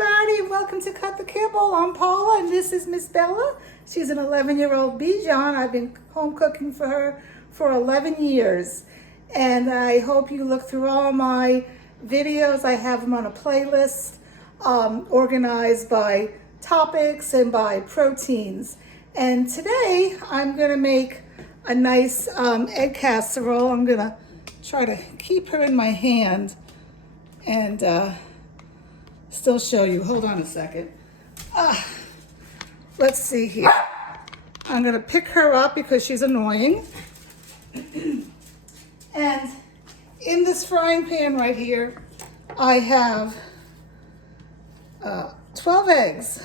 everybody, welcome to Cut the Kibble. I'm Paula and this is Miss Bella. She's an 11-year-old Bichon. I've been home cooking for her for 11 years. And I hope you look through all my videos. I have them on a playlist organized by topics and by proteins. And today I'm gonna make a nice egg casserole. I'm gonna try to keep her in my hand and still show you. Hold on a second. Let's see here. I'm gonna pick her up because she's annoying. And in this frying pan right here, I have 12 eggs.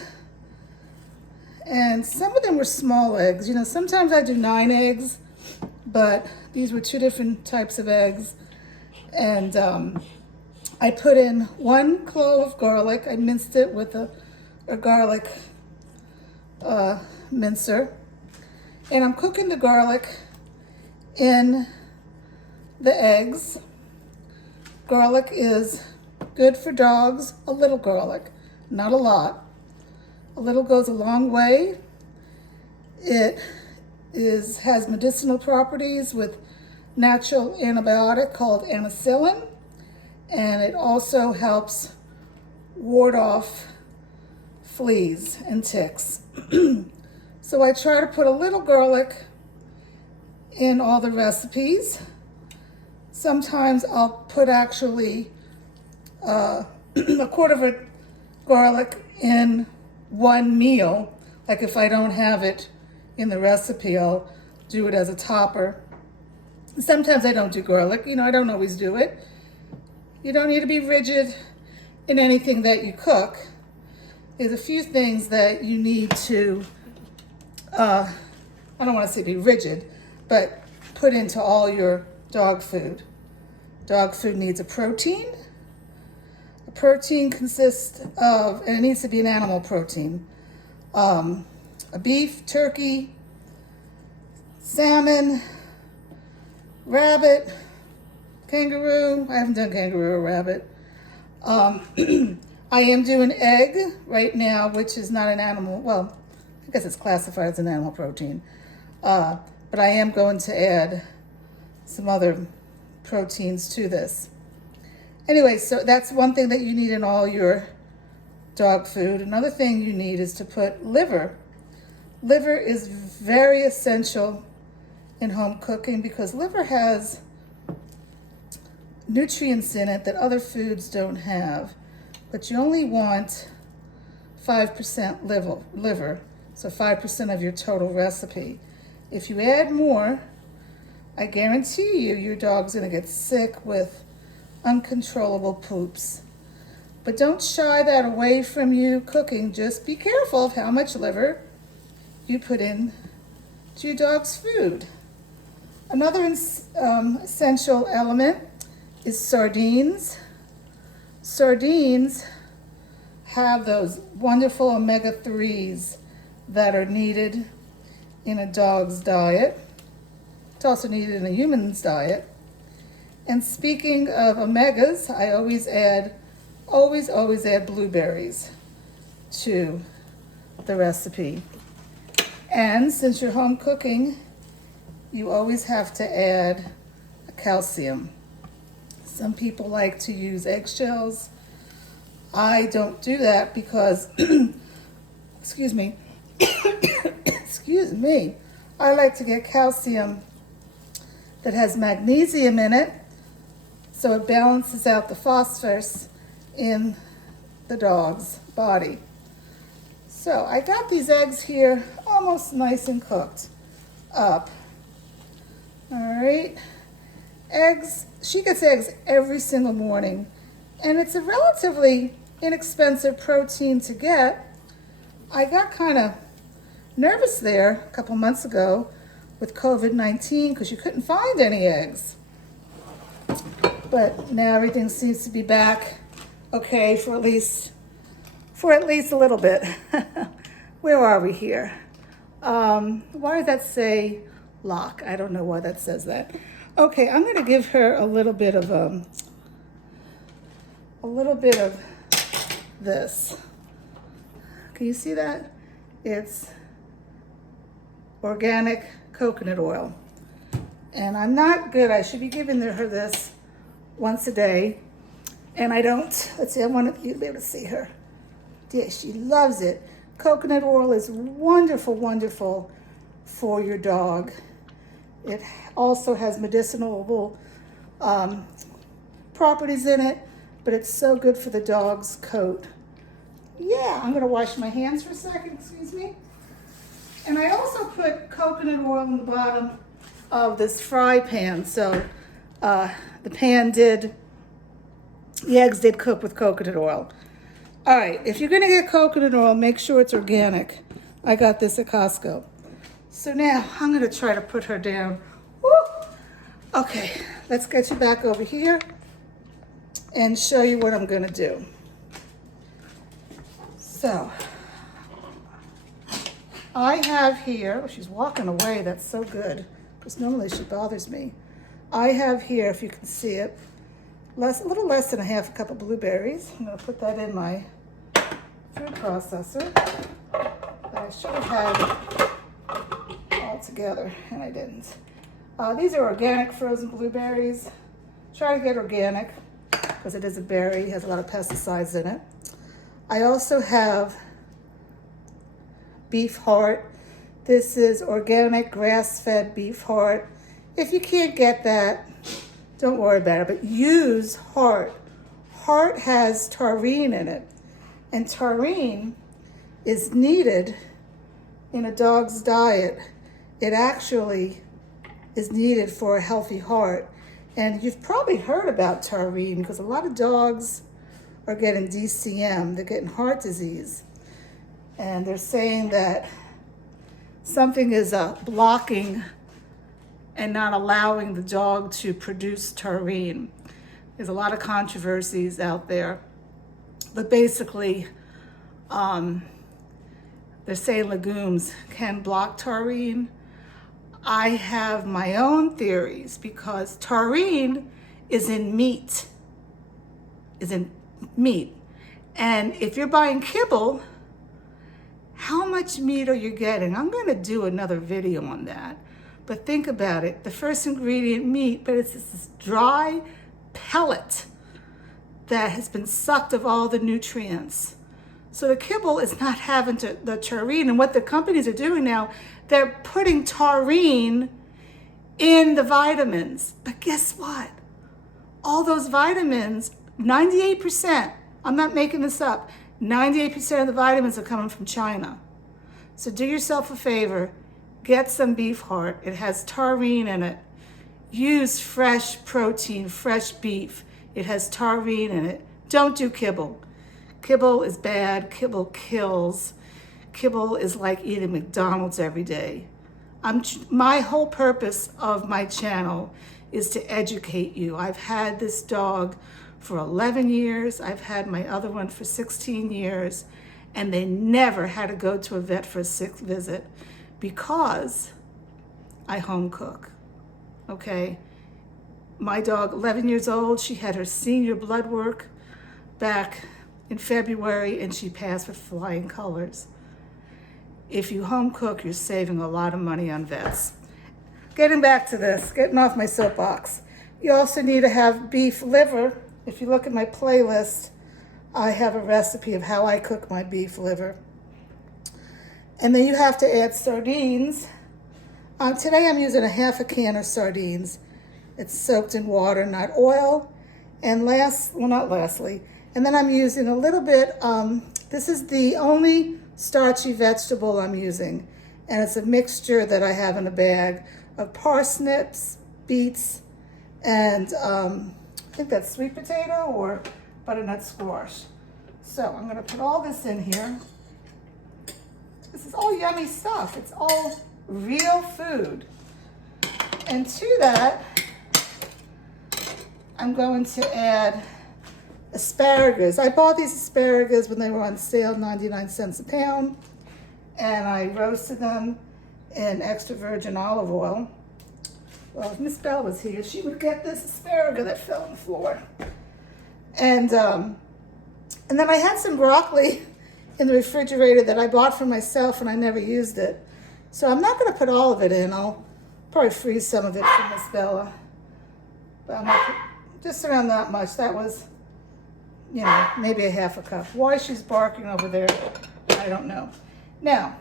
And some of them were small eggs. You know, sometimes I do 9 eggs, but these were 2 different types of eggs. And I put in 1 clove of garlic. I minced it with a garlic mincer. And I'm cooking the garlic in the eggs. Garlic is good for dogs, a little garlic, not a lot. A little goes a long way. It has medicinal properties with natural antibiotic called ampicillin, and it also helps ward off fleas and ticks. So I try to put a little garlic in all the recipes. Sometimes I'll put actually a quarter of a garlic in one meal. Like if I don't have it in the recipe, I'll do it as a topper. Sometimes I don't do garlic. You know, I don't always do it. You don't need to be rigid in anything that you cook. There's a few things that you need to, I don't want to say be rigid, but put into all your dog food. Dog food needs a protein. A protein consists of, and it needs to be an animal protein, a beef, turkey, salmon, rabbit, kangaroo. I haven't done kangaroo or rabbit. I am doing egg right now, which is not an animal. Well, I guess it's classified as an animal protein. But I am going to add some other proteins to this. Anyway, so that's one thing that you need in all your dog food. Another thing you need is to put liver. Liver is very essential in home cooking because liver has nutrients in it that other foods don't have. But you only want 5% liver, so 5% of your total recipe. If you add more, I guarantee you your dog's gonna get sick with uncontrollable poops. But don't shy that away from you cooking. Just be careful of how much liver you put in to your dog's food. Another essential element is sardines. Sardines have those wonderful omega-3s that are needed in a dog's diet. It's also needed in a human's diet. And speaking of omegas, I always add blueberries to the recipe. And since you're home cooking, you always have to add calcium. Some people like to use eggshells. I don't do that because, excuse me, excuse me, I like to get calcium that has magnesium in it, so it balances out the phosphorus in the dog's body. So I got these eggs here almost nice and cooked up. All right. Eggs, she gets eggs every single morning, and it's a relatively inexpensive protein to get. I got kind of nervous there a couple months ago with COVID-19 because you couldn't find any eggs. But now everything seems to be back okay for at least a little bit. Where are we here? Why does that say lock? I don't know why that says that. Okay, I'm going to give her a little bit of this. Can you see that? It's organic coconut oil. And I'm not good. I should be giving her this once a day. And I don't. Let's see, I want you to be able to see her. Yeah, she loves it. Coconut oil is wonderful, wonderful for your dog. It also has medicinal properties in it, but it's so good for the dog's coat. Yeah, I'm gonna wash my hands for a second, excuse me. And I also put coconut oil in the bottom of this fry pan. So the eggs did cook with coconut oil. All right, if you're gonna get coconut oil, make sure it's organic. I got this at Costco. So now I'm gonna try to put her down. Woo! Okay, let's get you back over here and show you what I'm gonna do. So, I have here, oh, she's walking away, that's so good, because normally she bothers me. I have here, if you can see it, a little less than a half cup of blueberries. I'm gonna put that in my food processor that I should have had all together, and I didn't. These are organic frozen blueberries. Try to get organic, because it is a berry, it has a lot of pesticides in it. I also have beef heart. This is organic grass-fed beef heart. If you can't get that, don't worry about it, but use heart. Heart has taurine in it, and taurine is needed in a dog's diet. It actually is needed for a healthy heart. And you've probably heard about taurine because a lot of dogs are getting DCM, they're getting heart disease. And they're saying that something is blocking and not allowing the dog to produce taurine. There's a lot of controversies out there, but basically they're saying legumes can block taurine. I have my own theories because taurine is in meat, and if you're buying kibble, how much meat are you getting? I'm going to do another video on that. But think about it. The first ingredient, meat, but it's this dry pellet that has been sucked of all the nutrients. So the kibble is not having the taurine. And what the companies are doing now, they're putting taurine in the vitamins. But guess what? All those vitamins, 98%, I'm not making this up, 98% of the vitamins are coming from China. So do yourself a favor, get some beef heart. It has taurine in it. Use fresh protein, fresh beef. It has taurine in it. Don't do kibble. Kibble is bad. Kibble kills. Kibble is like eating McDonald's every day. My whole purpose of my channel is to educate you. I've had this dog for 11 years. I've had my other one for 16 years, and they never had to go to a vet for a sick visit because I home cook, okay? My dog, 11 years old, she had her senior blood work back in February, and she passed with flying colors. If you home cook, you're saving a lot of money on vets. Getting back to this, getting off my soapbox. You also need to have beef liver. If you look at my playlist, I have a recipe of how I cook my beef liver. And then you have to add sardines. Today I'm using a half a can of sardines. It's soaked in water, not oil. And lastly, and then I'm using a little bit, this is the only starchy vegetable I'm using. And it's a mixture that I have in a bag of parsnips, beets, and I think that's sweet potato or butternut squash. So I'm gonna put all this in here. This is all yummy stuff. It's all real food. And to that, I'm going to add asparagus. I bought these asparagus when they were on sale, 99 cents a pound. And I roasted them in extra virgin olive oil. Well, if Miss Bell was here, she would get this asparagus that fell on the floor. And And then I had some broccoli in the refrigerator that I bought for myself and I never used it. So I'm not gonna put all of it in. I'll probably freeze some of it for Miss Bella. But I'm gonna put just around that much. That was, you know, maybe a half a cup. Why she's barking over there, I don't know. Now,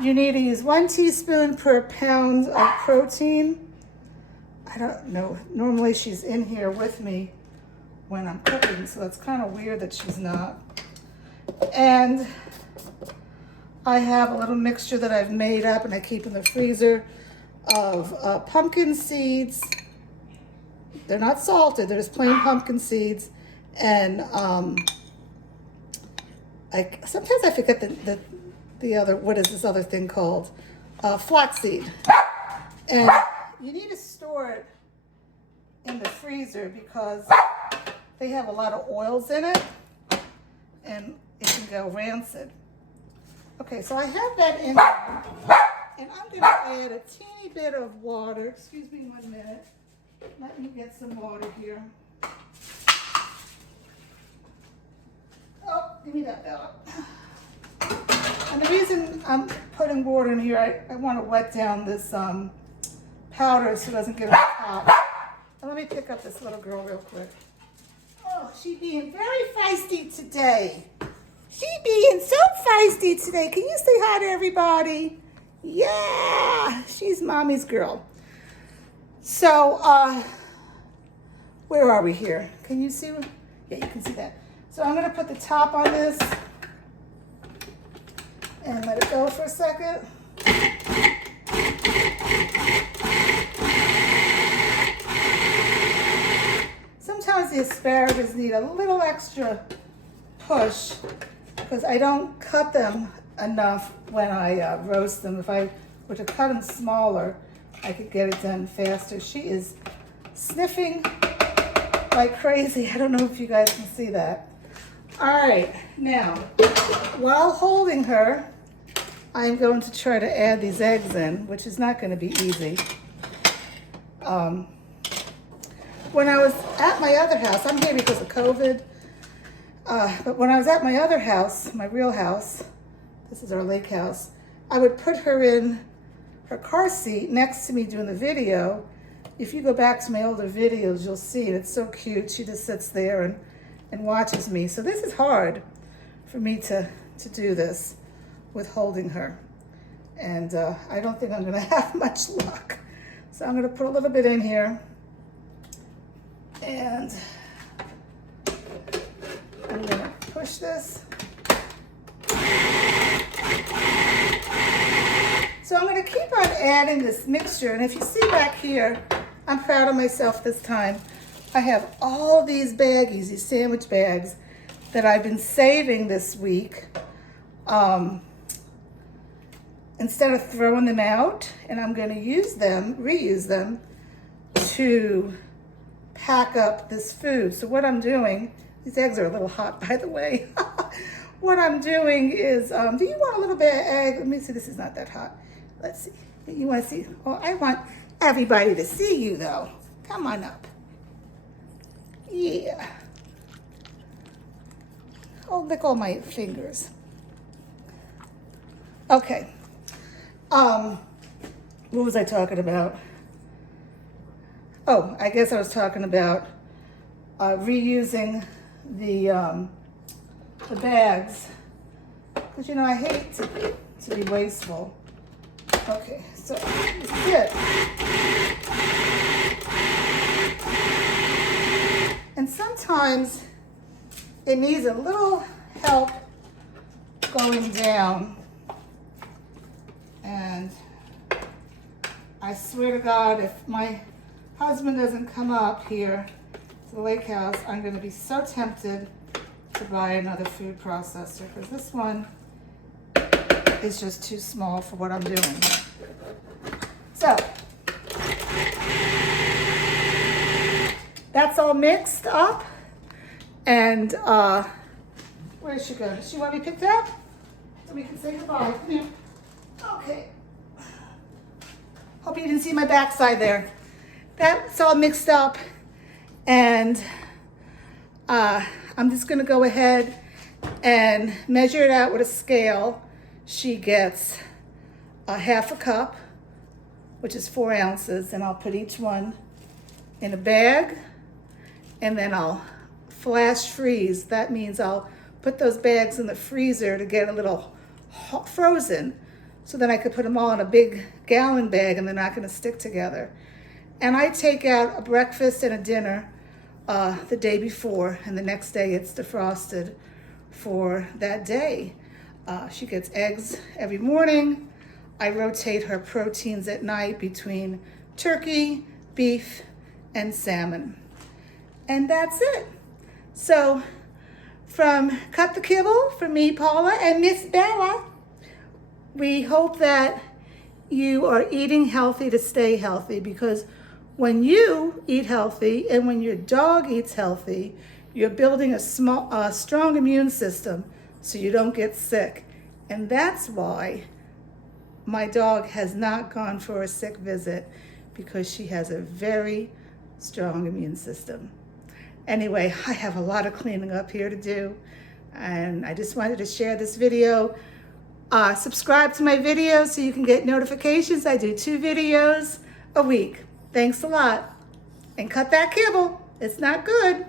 you need to use 1 teaspoon per pound of protein. I don't know, normally she's in here with me when I'm cooking, so it's kind of weird that she's not. And I have a little mixture that I've made up and I keep in the freezer of pumpkin seeds. They're not salted, they're just plain pumpkin seeds. And sometimes I forget the other, what is this other thing called? Flaxseed. And you need to store it in the freezer because they have a lot of oils in it and it can go rancid. Okay, so I have that in there, and I'm going to add a teeny bit of water. Excuse me 1 minute. Let me get some water here. Oh, give me that, Bella. And the reason I'm putting water in here, I want to wet down this powder so it doesn't get on top. And let me pick up this little girl real quick. Oh, she's being very feisty today. She being so feisty today. Can you say hi to everybody? Yeah, she's mommy's girl. So, where are we here? Can you see? Yeah, you can see that. So I'm gonna put the top on this and let it go for a second. Sometimes the asparagus need a little extra push because I don't cut them enough when I roast them. If I were to cut them smaller, I could get it done faster. She is sniffing like crazy. I don't know if you guys can see that. All right, now, while holding her, I'm going to try to add these eggs in, which is not going to be easy. When I was at my other house, I'm here because of COVID, but when I was at my other house, my real house, this is our lake house, I would put her in her car seat next to me doing the video. If you go back to my older videos, you'll see it. It's so cute. She just sits there and watches me. So this is hard for me to do this with holding her. And I don't think I'm gonna have much luck. So I'm gonna put a little bit in here. And I'm gonna push this. So I'm gonna keep on adding this mixture. And if you see back here, I'm proud of myself this time. I have all these baggies, these sandwich bags that I've been saving this week. Instead of throwing them out, and I'm gonna use them, reuse them to pack up this food. So what I'm doing, these eggs are a little hot, by the way. What I'm doing is, do you want a little bit of egg? Let me see, this is not that hot. Let's see, you wanna see? Oh, I want everybody to see you though. Come on up. Yeah. Oh, look all my fingers. Okay. What was I talking about? Oh, I guess I was talking about reusing the bags, because you know I hate to be wasteful. Okay, so this is it. And sometimes it needs a little help going down. And I swear to God, if my husband doesn't come up here to the lake house, I'm going to be so tempted to buy another food processor because this one is just too small for what I'm doing. So that's all mixed up. And where did she go? Does she want to be picked up? So we can say goodbye. Come here. Okay. Hope you didn't see my backside there. That's all mixed up. And I I'm just gonna go ahead and measure it out with a scale. She gets a half a cup, which is 4 ounces, and I'll put each one in a bag, and then I'll flash freeze. That means I'll put those bags in the freezer to get a little frozen, so then I could put them all in a big gallon bag and they're not gonna stick together. And I take out a breakfast and a dinner the day before, and the next day it's defrosted for that day. She gets eggs every morning. I rotate her proteins at night between turkey, beef, and salmon. And that's it. So from Cut the Kibble, from me, Paula, and Miss Bella, we hope that you are eating healthy to stay healthy, because when you eat healthy and when your dog eats healthy, you're building a strong immune system so you don't get sick. And that's why my dog has not gone for a sick visit, because she has a very strong immune system. Anyway, I have a lot of cleaning up here to do, and I just wanted to share this video. Subscribe to my videos so you can get notifications. I do 2 videos a week. Thanks a lot. And cut that kibble. It's not good.